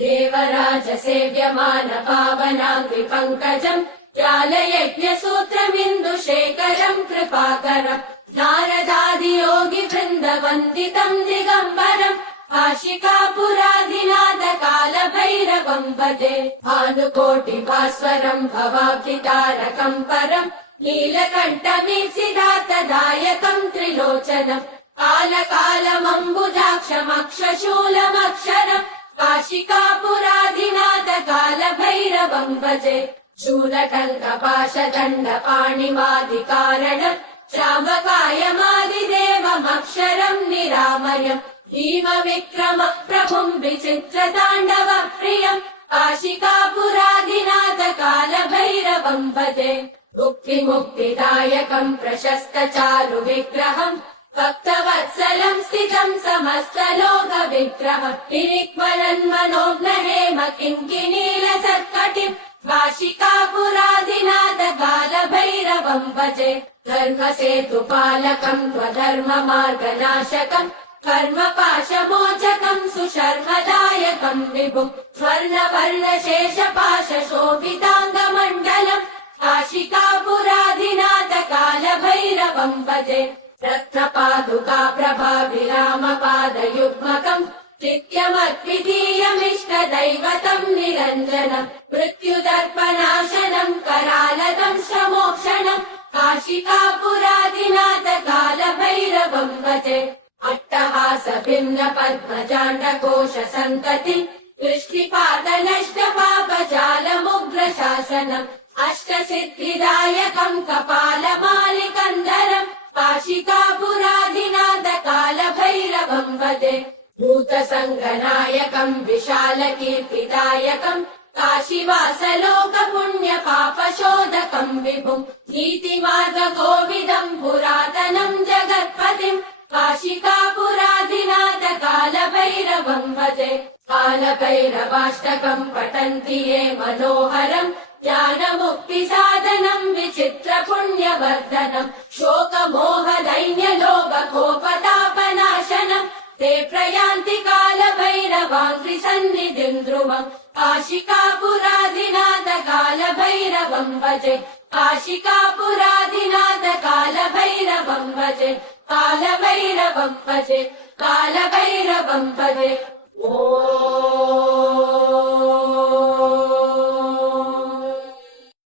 देवराज सेव्यमान पावनाङ्घ्रि पङ्कजम् ज्ञानयज्ञसूत्रमिन्दुशेखरम् कृपाकरम् नारदादियोगि वृन्दवन्दितम् दिगम्बरम् काशिकापुराधिनाथ कालभैरवम् भजे भानुकोटिभास्वरम् भवाब्धितारकम् परम् नीलकण्ठमीप्सिदातदायकम् त्रिलोचनम् कालकालमम्बुजाक्षमक्षशूलमक्षरम् काशिकापुराधिनाथ कालभैरवम् भजे शूलटङ्कपाशदण्डपाणिमादिकारणम् श्रावकायमादिदेवमक्षरम् निरामयम् भीमविक्रम प्रभुम् विचित्रताण्डव प्रियम् काशिकापुराधिनाथ कालभैरवम् भजे मुक्तिमुक्तिदायकम् प्रशस्त चारु विग्रहम् भक्तवत्सलम् स्थितम् समस्तलोक विग्रहम् निरिक्मरन्मनोज्ञहेम किङ्किणीलसत्कटिम् काशिकापुराधिनाथ कालभैरवम् भजे धर्मसेतुपालकम् त्वधर्ममार्गनाशकम् कर्मपाशमोचकम् सुशर्मदायकम् विभुम् स्वर्णवर्णशेषपाशशोभिताङ्गमण्डलम् काशिकापुराधिनाथ कालभैरवम् भजे रत्नपादुका प्रभाविरामपादयुग्मकम् नित्यमद्वितीयमिष्टदैवतम् निरञ्जनम् मृत्युदर्पनाशनम् करालदम् श्रमोक्षणम् काशिकापुराधिनाथ कालभैरवम् भजे अट्टहास भिन्न पद्मजाण्डकोश सन्ततिम् दृष्टिपातनष्टपापजालमुग्रशासनम् अष्टसिद्धिदायकम् कपालमालिकन्दरम् काशिकापुराधिनाथ कालभैरवम् भजे भूतसङ्गनायकम् विशालकीर्तिदायकम् काशीवासलोकपुण्यपापशोधकम् विभुम् नीतिमार्गकोविदम् पुरातनम् जगत्पतिम् काशिकापुराधिनाथ कालभैरवम् भजे कालभैरवाष्टकम् पठन्ति ये मनोहरम् ज्ञानमुक्तिसाधनम् विचित्रपुण्यवर्धनम् शोकमोहदैन्यलोभकोपतापनाशनम् ते प्रयान्ति कालभैरवाङ्घ्रिसन्निधिम् ध्रुवम् काशिकापुराधिनाथ कालभैरवम् भजे काशिकापुराधिनाथ कालभैरवम् भजे कालभैरवम् भजे कालभैरवम् भजे।